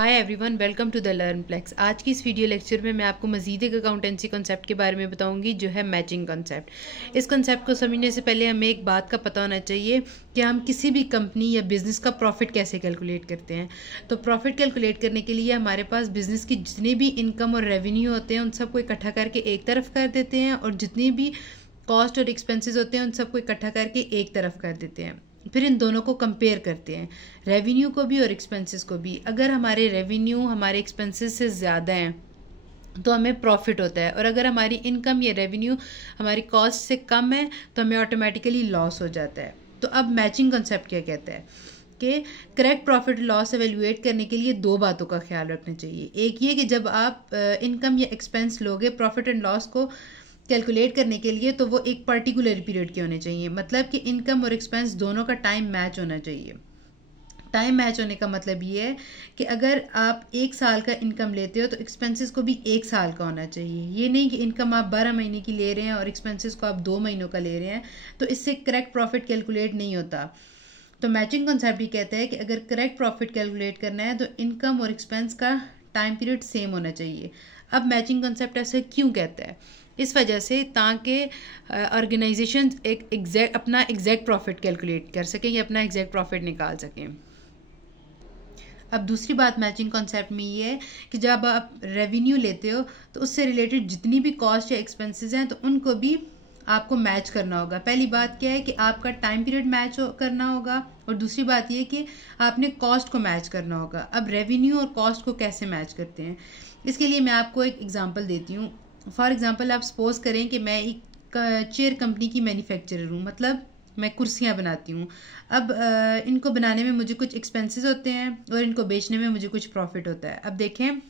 Hi everyone, welcome to the Learnplex. आज की इस वीडियो लेक्चर में मैं आपको मज़ीद एक अकाउंटेंसी कॉन्सेप्ट के बारे में बताऊंगी जो है मैचिंग कॉन्सेप्ट। इस कॉन्सेप्ट को समझने से पहले हमें एक बात का पता होना चाहिए कि हम किसी भी कंपनी या बिज़नेस का प्रॉफिट कैसे कैलकुलेट करते हैं। तो प्रॉफिट कैलकुलेट करने के लिए हमारे पास बिज़नेस की जितने भी इनकम और रेवेन्यू होते हैं उन सबको इकट्ठा करके एक तरफ कर देते हैं और जितनी भी कॉस्ट और एक्सपेंसेस होते हैं उन सबको इकट्ठा करके एक तरफ कर देते हैं। फिर इन दोनों को कंपेयर करते हैं, रेवेन्यू को भी और एक्सपेंसेस को भी। अगर हमारे रेवेन्यू हमारे एक्सपेंसेस से ज़्यादा हैं तो हमें प्रॉफिट होता है, और अगर हमारी इनकम या रेवेन्यू हमारी कॉस्ट से कम है तो हमें ऑटोमेटिकली लॉस हो जाता है। तो अब मैचिंग कॉन्सेप्ट क्या कहता है कि करेक्ट प्रॉफिट लॉस एवेल्युएट करने के लिए दो बातों का ख्याल रखना चाहिए। एक ये कि जब आप इनकम या एक्सपेंस लोगे प्रॉफिट एंड लॉस को कैलकुलेट करने के लिए तो वो एक पर्टिकुलर पीरियड के होने चाहिए। मतलब कि इनकम और एक्सपेंस दोनों का टाइम मैच होना चाहिए। टाइम मैच होने का मतलब ये है कि अगर आप एक साल का इनकम लेते हो तो एक्सपेंसेस को भी एक साल का होना चाहिए। ये नहीं कि इनकम आप 12 महीने की ले रहे हैं और एक्सपेंसेस को आप 2 महीनों का ले रहे हैं, तो इससे करेक्ट प्रॉफिट कैलकुलेट नहीं होता। तो मैचिंग कॉन्सेप्ट ही कहता है कि अगर करेक्ट प्रॉफिट कैलकुलेट करना है तो इनकम और एक्सपेंस का टाइम पीरियड सेम होना चाहिए। अब मैचिंग कॉन्सेप्ट ऐसा क्यों कहता है? इस वजह से ताकि ऑर्गेनाइजेशन अपना एग्जैक्ट प्रॉफिट कैलकुलेट कर सकें या अपना एग्जैक्ट प्रॉफिट निकाल सकें। अब दूसरी बात मैचिंग कॉन्सेप्ट में ये है कि जब आप रेवेन्यू लेते हो तो उससे रिलेटेड जितनी भी कॉस्ट या एक्सपेंसेस हैं तो उनको भी आपको मैच करना होगा। पहली बात क्या है कि आपका टाइम पीरियड मैच करना होगा, और दूसरी बात ये कि आपने कॉस्ट को मैच करना होगा। अब रेवेन्यू और कॉस्ट को कैसे मैच करते हैं, इसके लिए मैं आपको एक एग्जांपल देती हूँ। फॉर एग्जांपल आप सपोज करें कि मैं एक चेयर कंपनी की मैन्युफैक्चरर हूँ, मतलब मैं कुर्सियाँ बनाती हूँ। अब इनको बनाने में मुझे कुछ एक्सपेंसेस होते हैं और इनको बेचने में मुझे कुछ प्रॉफिट होता है। अब देखें,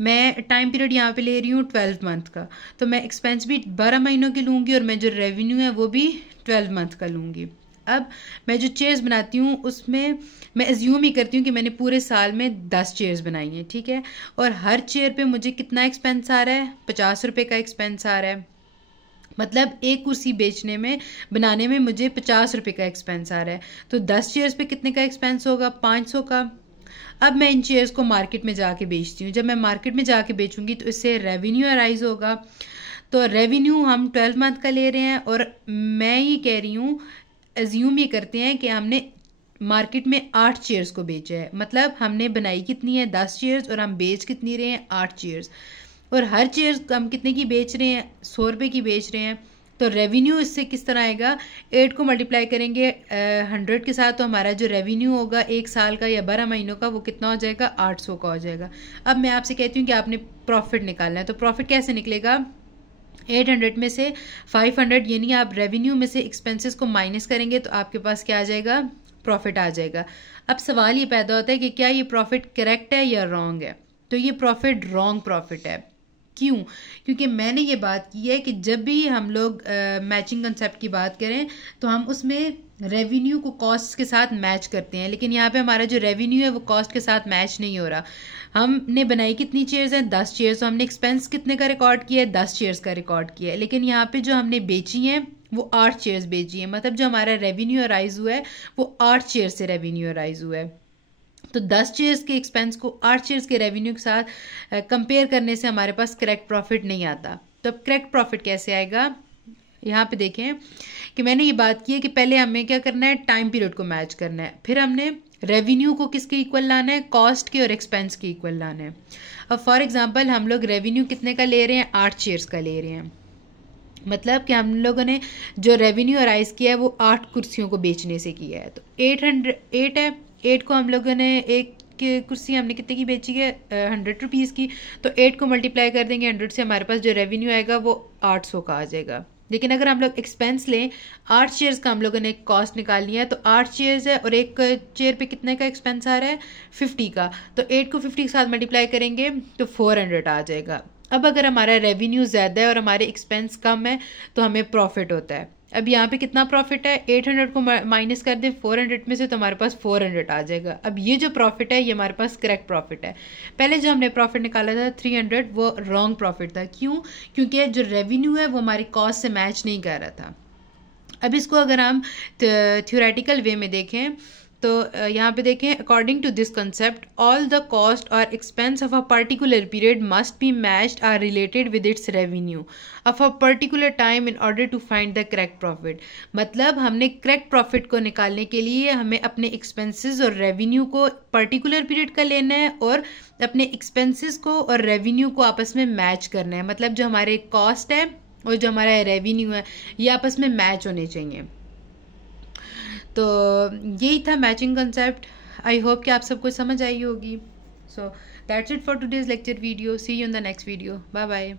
मैं टाइम पीरियड यहाँ पे ले रही हूँ 12 मंथ का, तो मैं एक्सपेंस भी 12 महीनों की लूँगी और मैं जो रेवेन्यू है वो भी 12 मंथ का लूँगी। अब मैं जो चेयर्स बनाती हूँ उसमें मैं एज्यूम ही करती हूँ कि मैंने पूरे साल में 10 चेयर्स बनाई हैं, ठीक है। और हर चेयर पे मुझे कितना एक्सपेंस आ रहा है? 50 रुपये का एक्सपेंस आ रहा है। मतलब एक कुर्सी बेचने में बनाने में मुझे 50 रुपये का एक्सपेंस आ रहा है। तो 10 चेयर्स पे कितने का एक्सपेंस होगा? 500 का। अब मैं इन चेयर्स को मार्केट में जाके बेचती हूँ। जब मैं मार्केट में जाके बेचूंगी तो इससे रेवेन्यू अराइज होगा। तो रेवेन्यू हम 12 मंथ का ले रहे हैं, और मैं ये कह रही हूँ, एज्यूम ये करते हैं कि हमने मार्केट में 8 चेयर्स को बेचा है। मतलब हमने बनाई कितनी है? 10 चेयर्स, और हम बेच कितनी रहे हैं? 8 चेयर्स। और हर चेयर्स हम कितने की बेच रहे हैं? 100 रुपये की बेच रहे हैं। तो रेवेन्यू इससे किस तरह आएगा? 8 को मल्टीप्लाई करेंगे 100 के साथ, तो हमारा जो रेवेन्यू होगा एक साल का या 12 महीनों का वो कितना हो जाएगा? 800 का हो जाएगा। अब मैं आपसे कहती हूँ कि आपने प्रॉफिट निकालना है, तो प्रॉफिट कैसे निकलेगा? 800 में से 500 यानी आप रेवेन्यू में से एक्सपेंसेस को माइनस करेंगे तो आपके पास क्या आ जाएगा? प्रॉफिट आ जाएगा। अब सवाल ये पैदा होता है कि क्या ये प्रॉफिट करेक्ट है या रॉन्ग है? तो ये प्रॉफिट रॉन्ग प्रॉफिट है। क्यों? क्योंकि मैंने ये बात की है कि जब भी हम लोग मैचिंग कंसेप्ट की बात करें तो हम उसमें रेवेन्यू को कॉस्ट के साथ मैच करते हैं, लेकिन यहाँ पे हमारा जो रेवेन्यू है वो कॉस्ट के साथ मैच नहीं हो रहा। हमने बनाई कितनी चेयर्स हैं? 10 चेयर्स। तो हमने एक्सपेंस कितने का रिकॉर्ड किया है? 10 चेयर्स का रिकॉर्ड किया है। लेकिन यहाँ पे जो हमने बेची हैं वो 8 चेयर्स बेची हैं। मतलब जो हमारा रेवेन्यू अराइज हुआ है वो 8 चेयर्स से रेवेन्यू अराइज हुआ है। तो 10 चेयर्स के एक्सपेंस को 8 चेयर्स के रेवेन्यू के साथ कंपेयर करने से हमारे पास करेक्ट प्रॉफिट नहीं आता। तो अब करेक्ट प्रॉफिट कैसे आएगा? यहाँ पे देखें कि मैंने ये बात की है कि पहले हमें क्या करना है? टाइम पीरियड को मैच करना है। फिर हमने रेवेन्यू को किसके इक्वल लाना है? कॉस्ट के और एक्सपेंस के इक्वल लाना है। अब फॉर एग्जांपल हम लोग रेवेन्यू कितने का ले रहे हैं? 8 चेयर्स का ले रहे हैं। मतलब कि हम लोगों ने जो रेवेन्यू अराइज किया है वो 8 कुर्सियों को बेचने से किया है। तो 8 है। 8 को हम लोगों ने एक कुर्सी हमने कितने की बेची है? 100 रुपीज़ की। तो 8 को मल्टीप्लाई कर देंगे 100 से, हमारे पास जो रेवेन्यू आएगा वो 800 का आ जाएगा। लेकिन अगर हम लोग एक्सपेंस लें, 8 चेयर्स का हम लोगों ने कॉस्ट निकालनी है, तो 8 चेयर्स है और एक चेयर पे कितने का एक्सपेंस आ रहा है? 50 का। तो 8 को 50 के साथ मल्टीप्लाई करेंगे तो 400 आ जाएगा। अब अगर हमारा रेवेन्यू ज़्यादा है और हमारे एक्सपेंस कम है तो हमें प्रॉफिट होता है। अब यहाँ पे कितना प्रॉफिट है? 800 को माइनस कर दें 400 में से तो हमारे पास 400 आ जाएगा। अब ये जो प्रॉफिट है ये हमारे पास करेक्ट प्रॉफिट है। पहले जो हमने प्रॉफिट निकाला था 300 वो रॉन्ग प्रॉफिट था। क्यों? क्योंकि जो रेवेन्यू है वो हमारी कॉस्ट से मैच नहीं कर रहा था। अब इसको अगर हम थ्योरेटिकल वे में देखें तो यहाँ पे देखें, according to this concept all the cost और expense of a particular period must be matched or related with its revenue of a particular time in order to find the correct profit. मतलब हमने correct profit को निकालने के लिए हमें अपने expenses और रेवेन्यू को पर्टिकुलर पीरियड का लेना है और अपने एक्सपेंसेस को और रेवेन्यू को आपस में मैच करना है। मतलब जो हमारे कॉस्ट है और जो हमारा रेवेन्यू है ये आपस में मैच होने चाहिए। तो यही था मैचिंग कंसेप्ट। आई होप कि आप सबको समझ आई होगी। So that's it for today's lecture video. See you in the next video. Bye bye.